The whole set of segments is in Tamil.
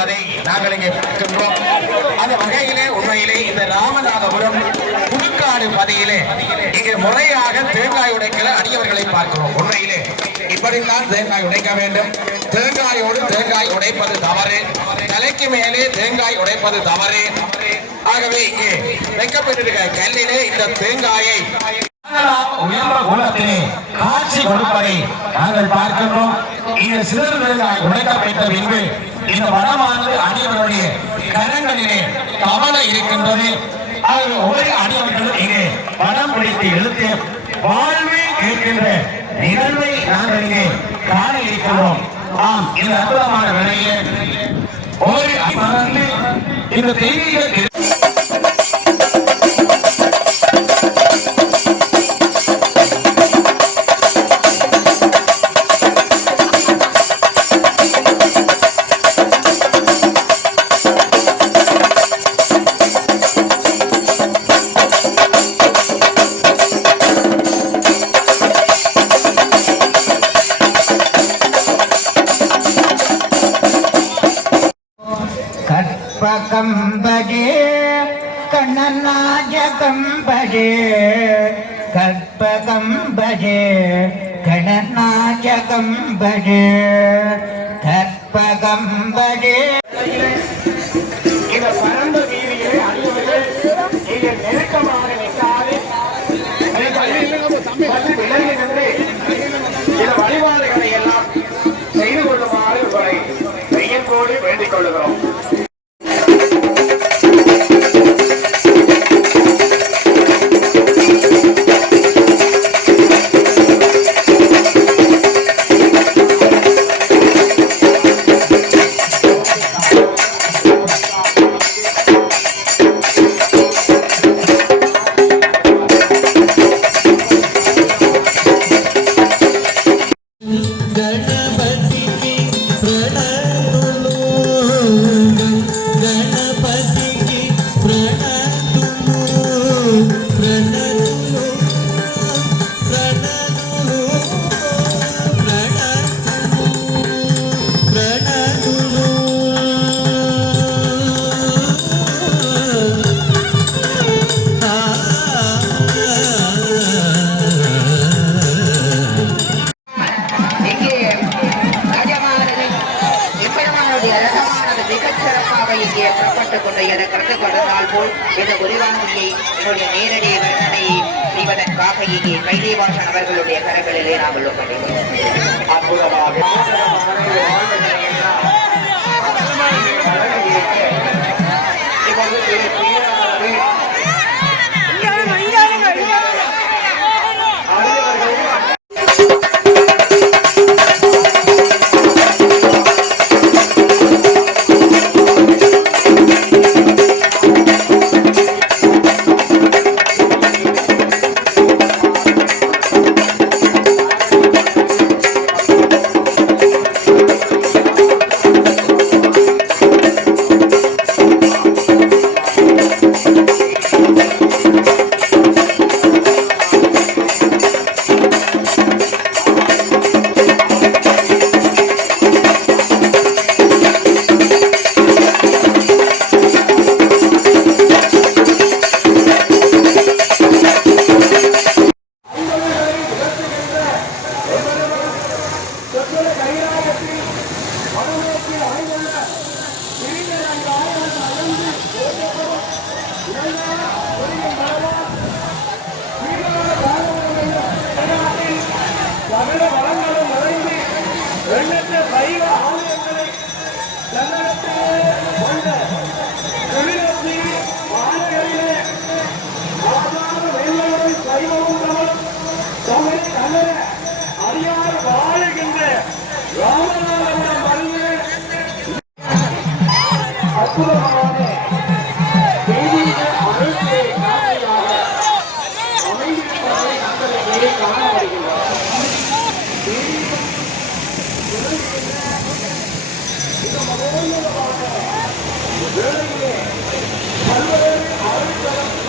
என்பதை நாங்கள் இங்கே பார்க்கின்றோம். அந்த வகையிலே உண்மையிலே இந்த ராமநாதபுரம் புதுக்காடு பதியிலே இங்கே முறையாக தேங்காய் உடைக்கல அடியவர்களை பார்க்கிறோம். உண்மையிலே இப்படித்தான் தேங்காய் உடைக்க வேண்டும். தேங்காயோடு தேங்காய் உடைப்பது தவறு. தலைக்கு மேலே தேங்காய் உடைப்பது தவறு. ஆகவே இங்கே வைக்கப்பட்டிருக்க கல்லிலே இந்த தேங்காயை உயர்ந்த காட்சி கொடுப்பதை நாங்கள் பார்க்கின்றோம். இந்த சிறு உடைக்கப்பட்ட பின்பு இந்த வடமானது அடியவருடைய கரங்களிலே கவல இருக்கின்றது. ஆகவே ஒவ்வொரு அடியவர்களும் இங்கே வனம் பிடித்து இழுத்து வாழ்வே கேட்கின்ற நிகழ்வை நாங்கள் இங்கே காண இருக்கிறோம் ஆம் இந்த அற்புதமான வேலையை. ஒரு மறந்து இந்த தெய்வீக கற்பகம்பகே கற்பகம்பஜே இந்த பரந்த வீதியை அடியவர்கள் நீங்கள் உருவாங்கியை நேரடி வர்ணனையை செய்வதற்காக இங்கே கைதேவாசன் அவர்களுடைய கரங்களிலே நாங்கள் ஒப்படைக்கிறோம் அற்புதமாக. ஏழைகளே பல்வேறு ஆய்வாளர்கள்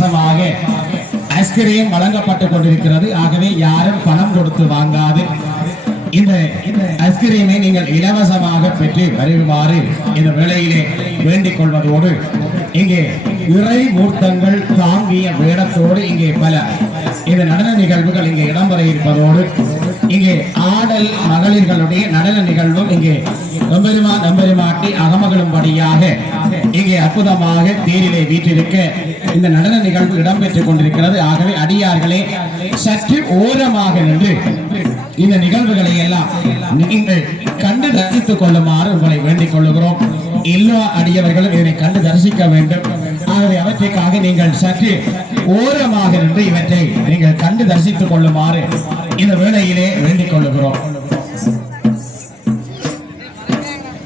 இலவசமாக ஐஸ்கிரீம் வழங்கப்பட்டுக் கொண்டிருக்கிறது. ஆகவே யாரும் பணம் கொடுத்து வாங்காது. இந்த இந்த ஐஸ்கிரீமை நீங்கள் இலவசமாக பெற்று வருமாறு இந்த வேளையிலே வேண்டிக் கொள்வதோடு இங்கே இறை மூர்த்தங்கள் தாங்கிய வேடத்தோடு இங்கே பல இந்த நடன நிகழ்வுகள் இங்கே இடம்பெற இருப்பதோடு இங்கே ஆடல் மகளிர்களுடைய நடன நிகழ்வும் இங்கே நம்பெருமா நம்பெருமாட்டி அகமகளும்படியாக இங்கே அற்புதமாக தேரிலே வீற்றிருக்க இந்த நடன நிகழ்வு இடம்பெற்றுக் கொண்டிருக்கிறது. ஆகவே அடியார்களே சற்று ஓரமாக நின்று இந்த நிகழ்வுகளை எல்லாம் நீங்கள் கண்டு ரசித்துக் கொள்ளுமாறு உங்களை வேண்டிக் கொள்ளுகிறோம். எல்லா அடியவர்களும் இதனை கண்டு தரிசிக்க வேண்டும். ஆகவே அவற்றிற்காக நீங்கள் சற்று ஓரமாக நின்று இவற்றை நீங்கள் கண்டு தரிசித்துக் கொள்ளுமாறு இந்த வேளையிலே வேண்டிக் கொள்ளுகிறோம்.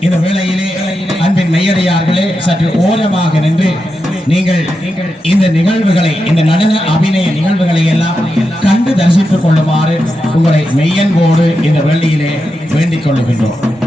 இந்த வேளையிலே அன்பின் சற்று ஓரமாக நின்று நீங்கள் இந்த நிகழ்வுகளை இந்த நடன அபிநய நிகழ்வுகளை எல்லாம் கண்டு தரிசித்துக் கொள்ளுமாறு உங்களை மெய்யன்போடு இந்த வெள்ளியிலே வேண்டிக் கொள்ளுகின்றோம்.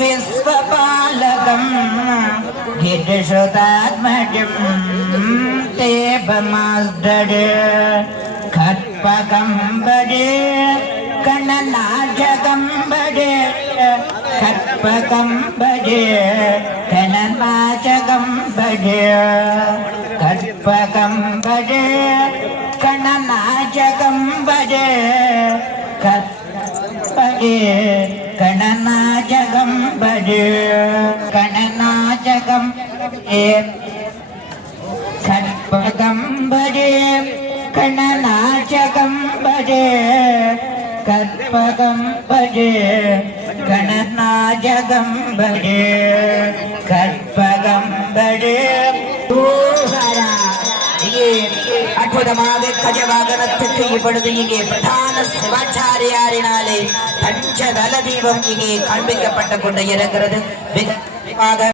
വിശ്വപാലകം ഗിരിഷുതാത്മജം തേപമാസ്ഡഡ് കർപ്പകംബഡ് കണനാശകംബഡ് കർപ്പകംബഡ് കണനാശകംബഡ് കർപ്പകംബഡ് കണനാശകംബഡ് കർപ്പകേ கணநாயகம் படு. கணநாயகம் கற்பகம் படு. கணநாயகம் படு. கற்பகம் படு. கணநாயகம் படு. கற்பகம் படு. அற்புதமாக கஜவாகனத்துக்கு இப்பொழுது இங்கே பிரதான சிவாச்சாரியாரினாலே பஞ்சதல தீபம் இங்கே காண்பிக்கப்பட்டு கொண்டு இருக்கிறது